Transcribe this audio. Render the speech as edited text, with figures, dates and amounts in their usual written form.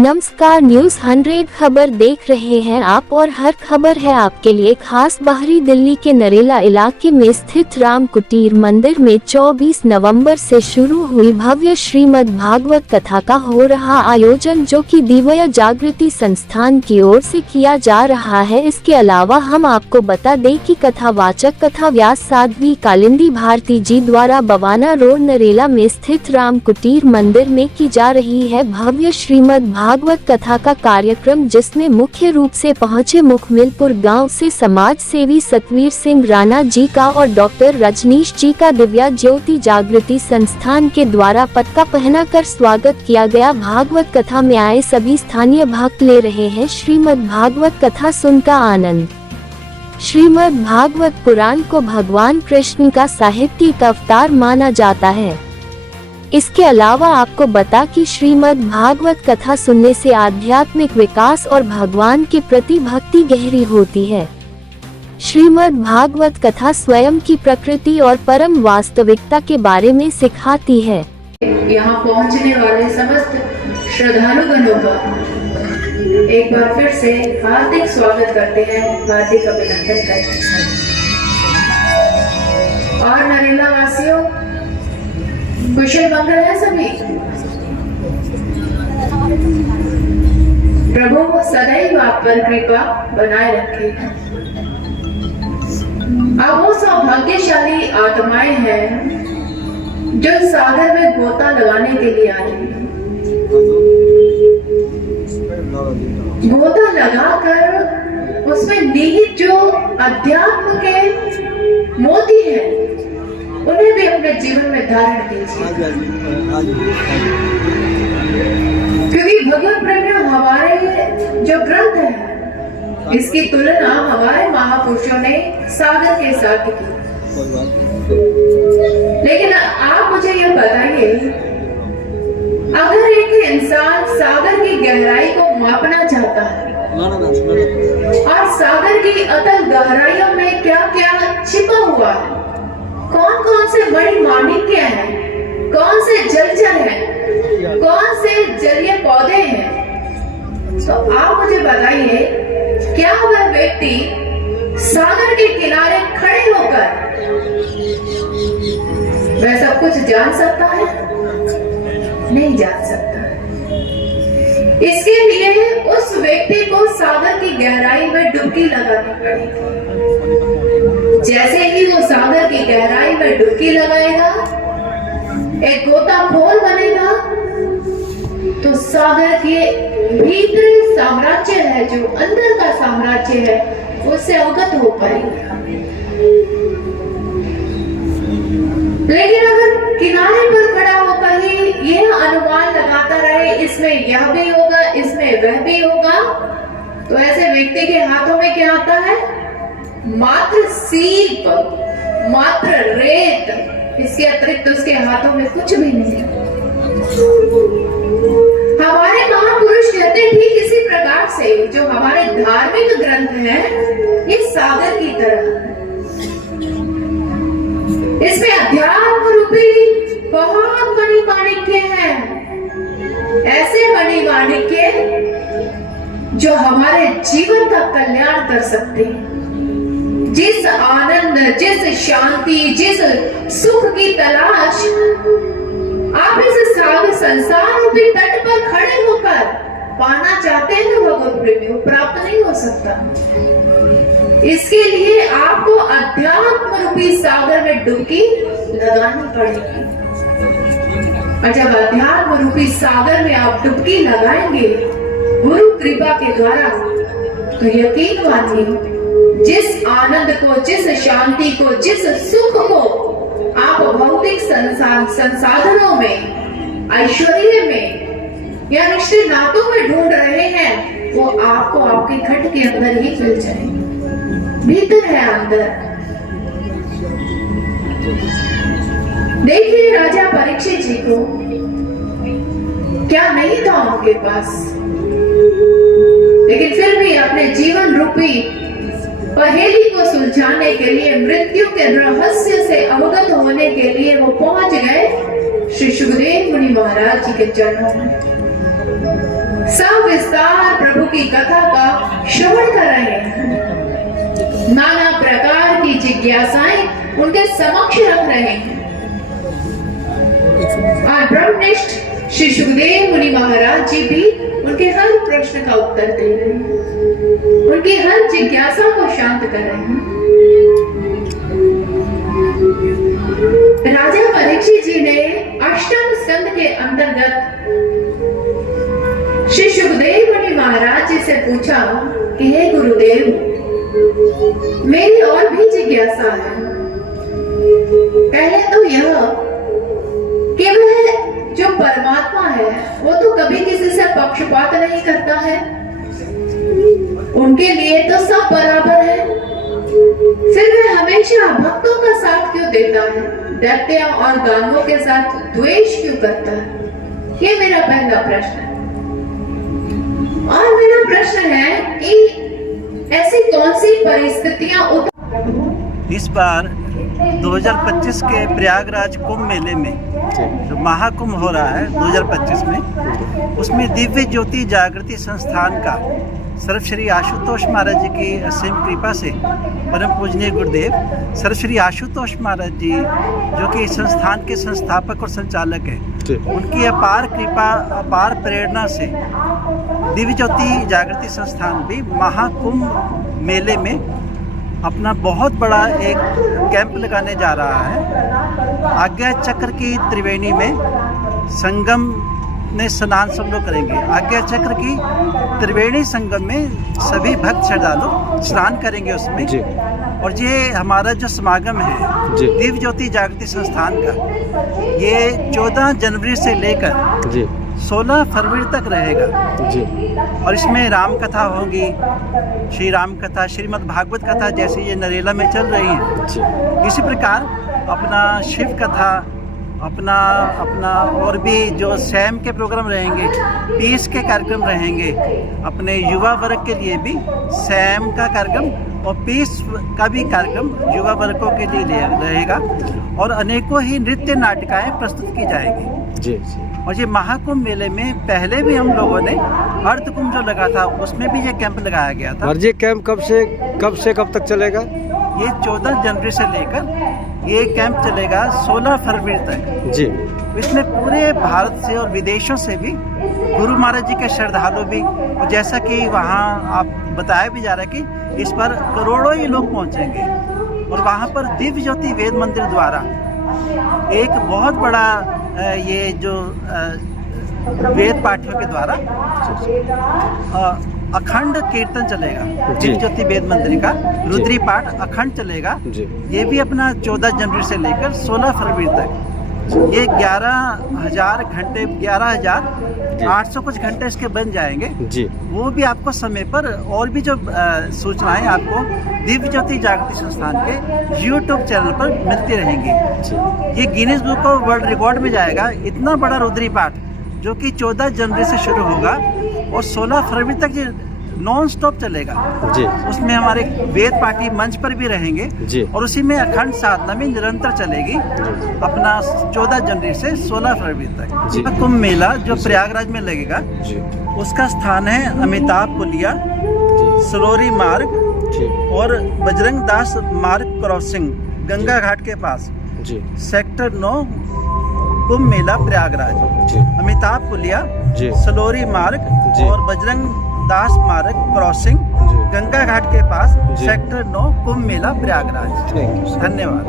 नमस्कार, न्यूज़ 100 खबर देख रहे हैं आप और हर खबर है आपके लिए खास। बाहरी दिल्ली के नरेला इलाके में स्थित राम कुटीर मंदिर में 24 नवंबर से शुरू हुई भव्य श्रीमद् भागवत कथा का हो रहा आयोजन, जो कि दिव्य जागृति संस्थान की ओर से किया जा रहा है। इसके अलावा हम आपको बता दें कि कथावाचक कथा व्यास साध्वी कालिंदी भारती जी द्वारा बवाना रोड नरेला में स्थित राम कुटीर मंदिर में की जा रही है भव्य श्रीमद् भागवत कथा का कार्यक्रम, जिसमें मुख्य रूप से पहुंचे मुखमिलपुर गांव से समाज सेवी सतवीर सिंह राणा जी का और डॉक्टर रजनीश जी का दिव्या ज्योति जागृति संस्थान के द्वारा पटका पहनाकर स्वागत किया गया। भागवत कथा में आए सभी स्थानीय भक्त ले रहे हैं श्रीमद् भागवत कथा सुनकर आनंद। श्रीमद् भागवत पुराण को भगवान कृष्ण का साहित्यिक अवतार माना जाता है। इसके अलावा आपको बता कि श्रीमद् भागवत कथा सुनने से आध्यात्मिक विकास और भगवान के प्रति भक्ति गहरी होती है। श्रीमद् भागवत कथा स्वयं की प्रकृति और परम वास्तविकता के बारे में सिखाती है। यहाँ पहुँचने वाले समस्त श्रद्धालुगणों का एक बार फिर से हार्दिक स्वागत करते हैं, हार्दिक अभिनंदन करते हैं। और नरेला वासियों, कुशल मंगल है सभी। प्रभु सदैव आप पर कृपा बनाए रखे। आप वो सौभाग्यशाली आत्माएं हैं जो सागर में गोता लगाने के लिए आई हैं। गोता लगाकर उसमें निहित जो अध्यात्म के मोती हैं, उन्हें भी अपने जीवन में धारण कीजिए, क्योंकि भगवत प्रेम हमारे जो ग्रंथ है, इसकी तुलना हमारे महापुरुषों ने सागर के साथ की। लेकिन आप मुझे यह बताइए, अगर एक इंसान सागर की गहराई को मापना चाहता है और सागर की अतल गहराइयों में क्या क्या छिपा हुआ है, कौन कौन से बड़ी माणिक्य हैं, कौन से जलचर हैं, कौन से जलीय पौधे हैं, तो आप मुझे बताइए, क्या वह व्यक्ति सागर के किनारे खड़े होकर वह सब कुछ जान सकता है? नहीं जान सकता। इसके लिए उस व्यक्ति को सागर की गहराई में डुबकी लगानी पड़ेगी। जैसे ही वो सागर की गहराई में डुबकी लगाएगा, एक गोताखोर बनेगा, तो सागर के भीतर साम्राज्य है, जो अंदर का साम्राज्य है, उससे अवगत हो पाएगा। लेकिन अगर किनारे पर खड़ा होकर ही यह अनुमान लगाता रहे, इसमें यह भी होगा, इसमें वह भी होगा, तो ऐसे व्यक्ति के हाथों में क्या आता है? मात्र सीप, मात्र रेत, इसके अतिरिक्त उसके हाथों में कुछ भी नहीं है। हमारे महापुरुष कहते ठीक इसी प्रकार से जो हमारे धार्मिक ग्रंथ हैं, ये सागर की तरह, इसमें अध्यात्म रूपी बहुत बड़ी माणिक्य हैं, ऐसे बड़ी माणिक्य जो हमारे जीवन का कल्याण कर सकते हैं। जिस आनंद, जिस शांति, जिस सुख की तलाश आप इस सागर संसार रूपी तट पर खड़े होकर पाना चाहते हैं, तो भगवत प्रेमी प्राप्त नहीं हो सकता। इसके लिए आपको अध्यात्म रूपी सागर में डुबकी लगानी पड़ेगी। और जब अध्यात्म रूपी सागर में आप डुबकी लगाएंगे गुरु कृपा के द्वारा, तो यकीन मानिए, जिस आनंद को, जिस शांति को, जिस सुख को आप भौतिक संसाधनों में, ऐश्वर्य में या रिश्ते नातों में ढूंढ रहे हैं, वो आपको आपके घट के अंदर ही मिल जाएंगे। भीतर है, अंदर। देखिए राजा परीक्षित जी को क्या नहीं था उनके पास, लेकिन फिर भी अपने जीवन रूपी पहेली को सुलझाने के लिए, मृत्यु के रहस्य से अवगत होने के लिए वो पहुंच गए श्री सुखदेव मुनि महाराज जी के चरणों में। सब विस्तार प्रभु की कथा का श्रवण कर रहे हैं। नाना प्रकार की जिज्ञासाएं उनके समक्ष रख रहे हैं। और ब्रह्मनिष्ठ श्री सुखदेव मुनि महाराज जी भी उनके हर प्रश्न का उत्तर दे रहे हैं, उनकी हर जिज्ञासा को शांत कर रहे हैं। राजा परीक्षित जी ने अष्टम स्कंद के अंतर्गत श्री सुखदेव मुनि महाराज जी से पूछा कि हे गुरुदेव, मेरी और भी जिज्ञासा है। पहले तो यह कि वह जो परमात्मा है वो तो कभी किसी से पक्षपात नहीं करता है, उनके लिए तो सब बराबर है, फिर वह हमेशा भक्तों का साथ क्यों देता है, दैत्य और दानवों के साथ द्वेष क्यों करता है? ये मेरा पहला प्रश्न है। और मेरा प्रश्न है कि ऐसी कौन सी परिस्थितियां इस बार 2025 के प्रयागराज कुंभ मेले में जो महाकुंभ हो रहा है 2025 में, उसमें दिव्य ज्योति जागृति संस्थान का सर्व श्री आशुतोष महाराज जी की असीम कृपा से परम पूजनीय गुरुदेव सर्व श्री आशुतोष महाराज जी जो कि इस संस्थान के संस्थापक और संचालक हैं, उनकी अपार कृपा अपार प्रेरणा से दिव्य ज्योति जागृति संस्थान भी महाकुंभ मेले में अपना बहुत बड़ा एक कैंप लगाने जा रहा है। आज्ञा चक्र की त्रिवेणी में संगम में स्नान सब लोग करेंगे। आज्ञा चक्र की त्रिवेणी संगम में सभी भक्त श्रद्धालु स्नान करेंगे उसमें जी। और ये हमारा जो समागम है दिव्य ज्योति जागृति संस्थान का, ये 14 जनवरी से लेकर जी 16 फरवरी तक रहेगा जी। और इसमें राम कथा होगी, श्री राम कथा, श्रीमद् भागवत कथा जैसे ये नरेला में चल रही है जी। इसी प्रकार अपना शिव कथा, अपना और भी जो सैम के प्रोग्राम रहेंगे, पीस के कार्यक्रम रहेंगे, अपने युवा वर्ग के लिए भी सैम का कार्यक्रम और पीस का भी कार्यक्रम युवा वर्गों के लिए रहेगा। और अनेकों ही नृत्य नाटिकाएं प्रस्तुत की जाएगी जी। और ये महाकुंभ मेले में पहले भी हम लोगों ने अर्ध कुंभ जो लगा था उसमें भी ये कैंप लगाया गया था। और ये कैंप कब से कब तक चलेगा? ये 14 जनवरी से लेकर ये कैंप चलेगा 16 फरवरी तक जी। इसमें पूरे भारत से और विदेशों से भी गुरु महाराज जी के श्रद्धालु भी, और जैसा कि वहाँ आप बताया भी जा रहा है कि इस पर करोड़ों ही लोग पहुँचेंगे। और वहाँ पर दिव्य ज्योति वेद मंदिर द्वारा एक बहुत बड़ा ये जो वेद पाठियों के द्वारा अखंड कीर्तन चलेगा दिव्य ज्योति वेद मंदिर का, रुद्री पाठ अखंड चलेगा। ये भी अपना 14 जनवरी से लेकर 16 फरवरी तक ये 11,000 घंटे, 11,800 कुछ घंटे इसके बन जाएंगे जी। वो भी आपको समय पर और भी जो सूचनाएं आपको दिव्य ज्योति जागृति संस्थान के YouTube चैनल पर मिलती रहेंगी। ये Guinness book of world record में जाएगा। इतना बड़ा रुद्री पाठ जो कि 14 जनवरी से शुरू होगा और 16 फरवरी तक ये नॉन स्टॉप चलेगा जी। उसमें हमारे वेद पाठी मंच पर भी रहेंगे जी। और उसी में अखंड साधना में निरंतर चलेगी अपना 14 जनवरी से 16 फरवरी तक। कुंभ मेला जो प्रयागराज में लगेगा जी। उसका स्थान है अमिताभ पुलिया, सलोरी मार्ग और बजरंग दास मार्ग क्रॉसिंग, गंगा घाट के पास जी। सेक्टर 9 कुंभ मेला प्रयागराज। अमिताभ पुलिया, सलोरी मार्ग और बजरंग दास मार्ग क्रॉसिंग, गंगा घाट के पास, सेक्टर 9 कुंभ मेला प्रयागराज। धन्यवाद।